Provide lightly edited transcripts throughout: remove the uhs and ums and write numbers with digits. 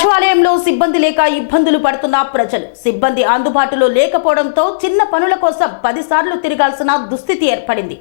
సచివాలయంలో సిబ్బంది లేక ఇబ్బందులు పడుతున్న ప్రజలు. సిబ్బంది అందుబాటులో లేకపోవడంతో చిన్న పనుల కోసం 10 సార్లు తిరగాల్సిన దుస్థితి ఏర్పడింది.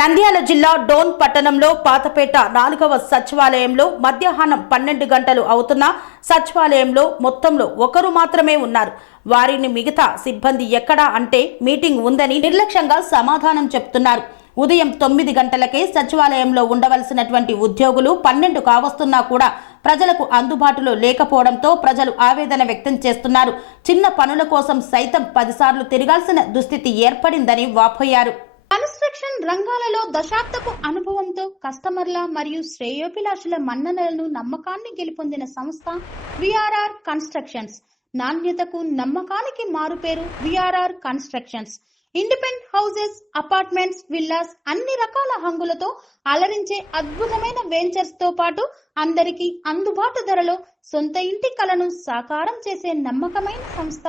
నంద్యాల జిల్లా డోన్ పట్టణంలో పాతపేట 4వ సచివాలయంలో మధ్యాహ్నం 12 గంటలు అవుతున్నా సచివాలయంలో మొత్తంలో ఒకరు మాత్రమే ఉన్నారు. వారిని మిగతా సిబ్బంది ఎక్కడా అంటే మీటింగ్ ఉందని నిర్లక్ష్యంగా సమాధానం చెప్తున్నారు. ఉదయం 9 గంటలకే సచివాలయంలో ఉండవలసినటువంటి ఉద్యోగులు 12 కావస్తున్నా కూడా ప్రజలకు అందుబాటులో లేకపోవడంతో ప్రజలు ఆవేదన వ్యక్తం చేస్తున్నారు. చిన్న పనుల కోసం సైతం 10 సార్లు తిరగాల్సిన దుస్థితి ఏర్పడిందని వాపోయారు. కన్స్ట్రక్షన్ రంగాలలో దశాబ్దపు అనుభవంతో కస్టమర్ల మరియు శ్రేయోభిలాషుల మన్ననలను నమ్మకాన్ని గెలుపొందిన సంస్థ విఆర్ఆర్ కన్స్ట్రక్షన్స్. నాణ్యతకు నమ్మకానికి మారుపేరు VRR constructions. Independent houses, apartments, villas అన్ని రకాల హంగులతో అలరించే అద్భుతమైన వెంచర్స్ తో పాటు అందరికీ అందుబాటు ధరలో సొంత ఇంటి కలను సాకారం చేసే నమ్మకమైన సంస్థ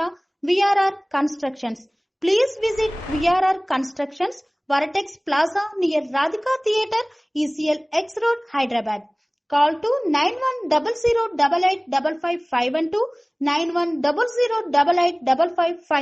VRR constructions. Please visit VRR Constructions, Varatex Plaza near Radhika Theatre, ECL X Road, Hyderabad. Call to 9100885551 9100885559.